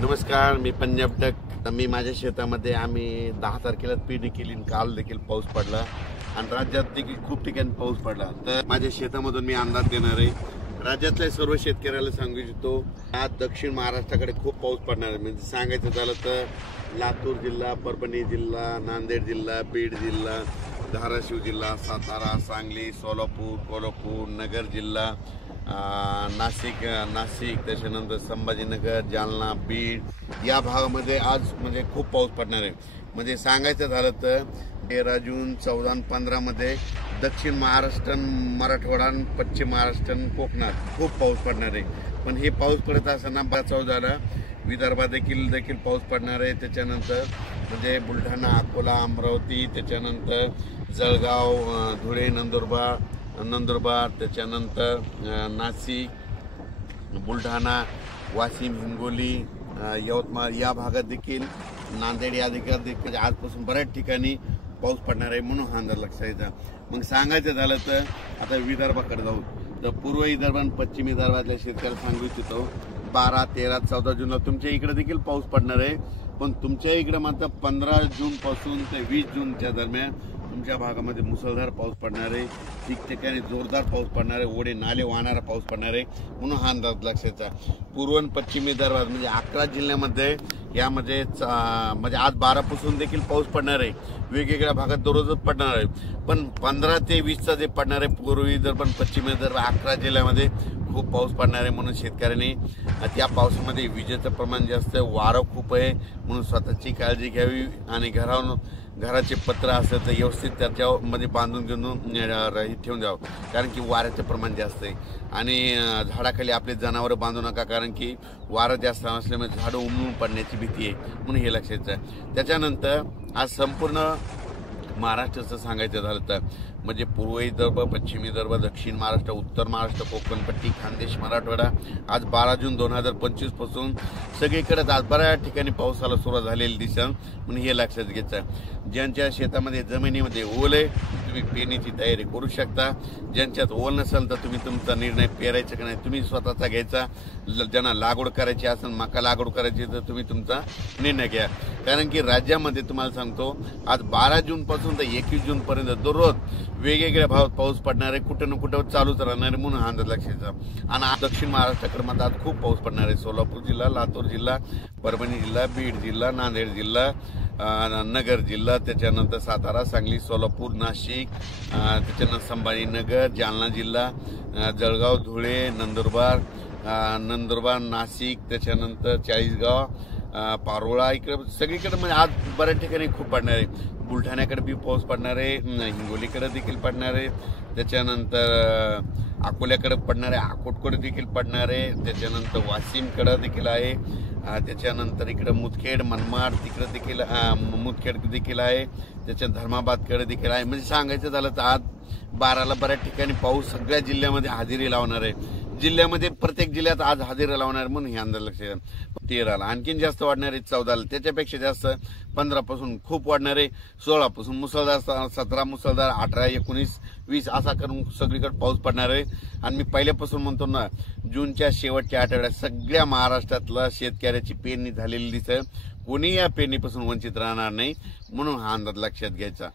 नमस्कार, मी पंजाब डक. मी माझ्या शेतामध्ये आम्ही 10 तारखेला पेरणी केली. काल देखील पाऊस पडला आणि राज्यात देखील खूप ठिकाणी पाऊस पडला. तर माझ्या शेतामधून मी अंदाज देणार आहे. राज्यातल्या सर्व शेतकऱ्याला सांगू इच्छितो, आज दक्षिण महाराष्ट्राकडे खूप पाऊस पडणार आहे. म्हणजे सांगायचं झालं तर लातूर जिल्हा, परभणी जिल्हा, नांदेड जिल्हा, बीड जिल्हा, धाराशिव जिल्हा, सातारा, सांगली, सोलापूर, कोल्हापूर, नगर जिल्हा, नाशिक, त्याच्यानंतर संभाजीनगर, जालना, बीड या भागामध्ये आज म्हणजे खूप पाऊस पडणार आहे. म्हणजे सांगायचं झालं तर 13 जून, 14 आणि 15 मध्ये दक्षिण महाराष्ट्र, मराठवाडा, पश्चिम महाराष्ट्र, कोकणात खूप पाऊस पडणार आहे. पण हे पाऊस पडत असताना 14 विदर्भात देखील पाऊस पडणार आहे. त्याच्यानंतर म्हणजे बुलढाणा, अकोला, अमरावती, त्याच्यानंतर जळगाव, धुळे, नंदुरबार, त्याच्यानंतर नाशिक, बुलढाणा, वाशिम, हिंगोली, यवतमाळ या भागात देखील, नांदेड या देखील आजपासून बऱ्याच ठिकाणी पाऊस पडणार आहे. म्हणून हा अंदाज लक्षात घ्यायचा. मग सांगायचं झालं तर आता विदर्भाकडे जाऊ. तर पूर्व विदर्भ आणि पश्चिम विदर्भातल्या शेतकऱ्याला सांगू इच्छितो, 12, 13, 14 जूनला तुमच्या इकडे देखील पाऊस पडणार आहे. पण तुमच्या इकडे मात्र 15 जून पासून ते 20 जूनच्या दरम्यान तुमच्या भागामध्ये मुसळधार पाऊस पडणार आहे. ठिकठिकाणी जोरदार पाऊस पडणार आहे. ओढे नाले वाहणारा पाऊस पडणार आहे. म्हणून हा अंदाज लक्षाचा. पूर्व आणि पश्चिम विदर्भात म्हणजे 11 जिल्ह्यामध्ये यामध्ये म्हणजे आज 12 पासून देखील पाऊस पडणार आहे. वेगवेगळ्या भागात दररोजच पडणार आहे. पण 15 ते 20चा जे पडणार आहे पूर्व विदर्भ आणि पश्चिम विदर्भ 11 जिल्ह्यामध्ये खूप पाऊस पडणार आहे. म्हणून शेतकऱ्यांनी त्या पावसामध्ये विजेचं प्रमाण जास्त आहे, वारं खूप आहे. म्हणून स्वतःची काळजी घ्यावी आणि घराचे पत्र असेल तर व्यवस्थित त्याच्यामध्ये बांधून घेऊन ठेवून द्यावं. कारण की वाऱ्याचं प्रमाण जास्त आहे. आणि झाडाखाली आपले जनावरं बांधू नका, कारण की वारं जास्त असल्यामुळे झाडं उमळून पडण्याची भीती आहे. म्हणून हे लक्षात आहे. त्याच्यानंतर आज संपूर्ण महाराष्ट्राचं सांगायचं झालं तर म्हणजे पूर्व विदर्भ, पश्चिम विदर्भ, दक्षिण महाराष्ट्र, उत्तर महाराष्ट्र, कोकणपट्टी, खानदेश, मराठवाडा आज 12 जून 2025 पासून सगळीकडे आज बऱ्याच ठिकाणी पावसाला सुरुवात झालेली दिसेल. म्हणून हे लक्षात घ्यायचं. ज्यांच्या शेतामध्ये जमिनीमध्ये ओल आहे तुम्ही पेरणीची तयारी करू शकता. ज्यांच्यात ओल नसेल तर तुम्ही तुमचा निर्णय पेरायचा की नाही तुम्ही स्वतःचा घ्यायचा. ज्यांना लागवड करायची असेल, मका लागवड करायची तर तुम्ही तुमचा निर्णय घ्या. कारण की राज्यामध्ये तुम्हाला सांगतो आज 12 जून पासून तर 21 जून पर्यंत दररोज वेगवेगळ्या भागात पाऊस पडणार आहे. कुठं ना कुठं चालूच राहणार आहे. म्हणून हा अंदाज लक्षात. आणि आज दक्षिण महाराष्ट्राकडे मात्र आज खूप पाऊस पडणार आहे. सोलापूर जिल्हा, लातूर जिल्हा, परभणी जिल्हा, बीड जिल्हा, नांदेड जिल्हा, नगर जिल्हा, त्याच्यानंतर सातारा, सांगली, सोलापूर, नाशिक, त्याच्यानंतर संभाजीनगर, जालना जिल्हा, जळगाव, धुळे, नंदुरबार, नाशिक, त्याच्यानंतर चाळीसगाव, पारोळा इकडे सगळीकडे म्हणजे आज बऱ्याच ठिकाणी खूप पडणार आहे. बुलढाण्याकडे बी पाऊस पडणार आहे, हिंगोलीकडे देखील पडणार आहे, त्याच्यानंतर अकोल्याकडे पडणार आहे, अकोटकडे देखील पडणार आहे, त्याच्यानंतर वाशिमकडे देखील आहे, त्याच्यानंतर इकडे मुदखेड, मनमाड तिकडे देखील मुदखेड देखील आहे, त्याच्या धर्माबादकडे देखील आहे. म्हणजे सांगायचं झालं तर आज 12ला बऱ्याच ठिकाणी पाऊस सगळ्या जिल्ह्यामध्ये हजेरी लावणार आहे. जिल्ह्यामध्ये प्रत्येक जिल्ह्यात आज हजेरी लावणार म्हणून हे अंदाज लक्षात. 13ला आणखीन जास्त वाढणार आहे, 14ला त्याच्यापेक्षा जास्त, 15 पासून खूप वाढणार आहे, 16 पासून मुसळधार, 17 मुसळधार, 18, 19, 20 असा करून सगळीकडे पाऊस पडणार आहे. आणि मी पहिल्यापासून म्हणतो ना, जूनच्या शेवटच्या आठवड्यात सगळ्या महाराष्ट्रातला शेतकऱ्याची पेरणी झालेली दिसेल. कोणी या पेरणीपासून वंचित राहणार नाही. म्हणून हा अंदाज लक्षात घ्यायचा.